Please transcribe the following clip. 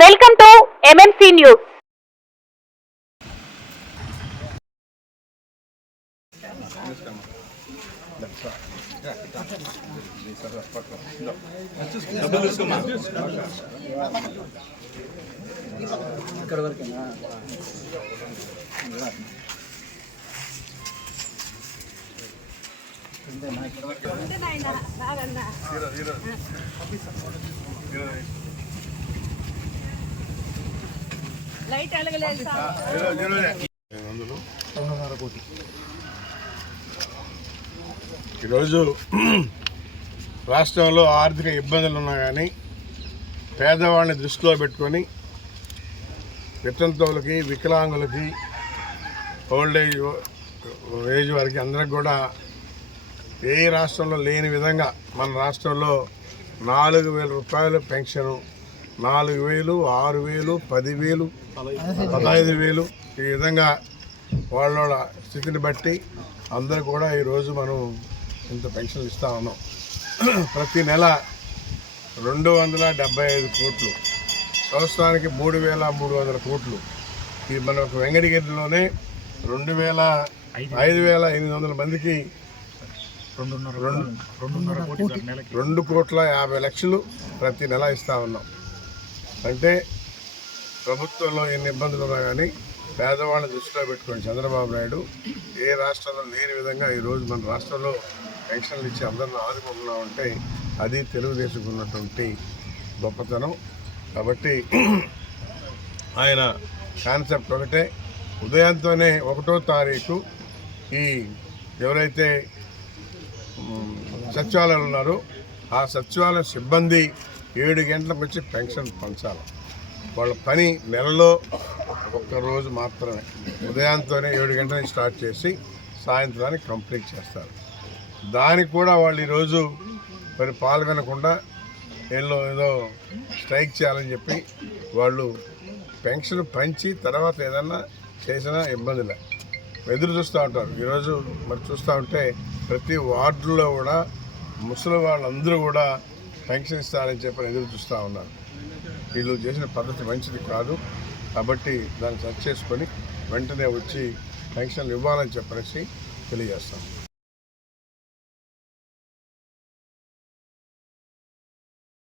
Welcome to MMC news. ఇక్కడ వరకేనా? Light అలగలేదు ఈరోజు రాష్ట్రంలో ఆర్థిక ఇబ్బందులు ఉన్నా కానీ పేదవాళ్ళని దృష్టిలో పెట్టుకొని వితంతువులకి, వికలాంగులకి, ఓల్డ్ ఏజ్ వారికి అందరికి కూడా ఏ రాష్ట్రంలో లేని విధంగా మన రాష్ట్రంలో 4,000 రూపాయలు పెన్షను, 4,000, 6,000, 10,000, 15,000 ఈ విధంగా వాళ్ళ స్థితిని బట్టి అందరూ కూడా ఈరోజు మనం ఇంత పెన్షన్లు ఇస్తూ ఉన్నాం. ప్రతి నెల 275 కోట్లు, సంవత్సరానికి 3,300 కోట్లు. ఈ మన వెంకటగిరిలోనే 5,800 మందికి 2,50,00,000 ప్రతి నెల ఇస్తూ ఉన్నాం. అంటే ప్రభుత్వంలో ఎన్ని ఇబ్బందులు ఉన్నా కానీ పేదవాళ్ళని దృష్టిలో పెట్టుకొని చంద్రబాబు నాయుడు ఏ రాష్ట్రంలో లేని విధంగా ఈరోజు మన రాష్ట్రంలో పెన్షన్లు ఇచ్చి అందరిని ఆదుకుంటున్నా ఉంటే అది తెలుగుదేశం ఉన్నటువంటి గొప్పతనం. కాబట్టి ఆయన కాన్సెప్ట్ ఒకటే, ఉదయంతోనే 1వ తారీఖు ఈ ఎవరైతే సచివాలయాలు ఉన్నారో ఆ సచివాలయం సిబ్బంది 7 గంటలకు వచ్చి పెన్షన్ పంచాలి. వాళ్ళ పని నెలలో ఒక్కరోజు మాత్రమే, ఉదయంతోనే 7 గంటల నుంచి స్టార్ట్ చేసి సాయంత్రానికి కంప్లీట్ చేస్తారు. దానికి కూడా వాళ్ళు ఈరోజు మరి పాల్గొనకుండా ఏదో స్ట్రైక్ చేయాలని చెప్పి వాళ్ళు పెన్షన్ పంచి తర్వాత ఏదన్నా చేసినా ఇబ్బందులే ఎదురు చూస్తూ ఉంటారు. ఈరోజు మరి చూస్తూ ఉంటే ప్రతి వార్డులో కూడా ముసలి వాళ్ళందరూ కూడా పెన్షన్ ఇస్తారని చెప్పి ఎదురు చూస్తూ ఉన్నారు. వీళ్ళు చేసిన పద్ధతి మంచిది కాదు. కాబట్టి దాన్ని సరి చేసుకొని వెంటనే వచ్చి పెన్షన్లు ఇవ్వాలని చెప్పేసి తెలియజేస్తాం.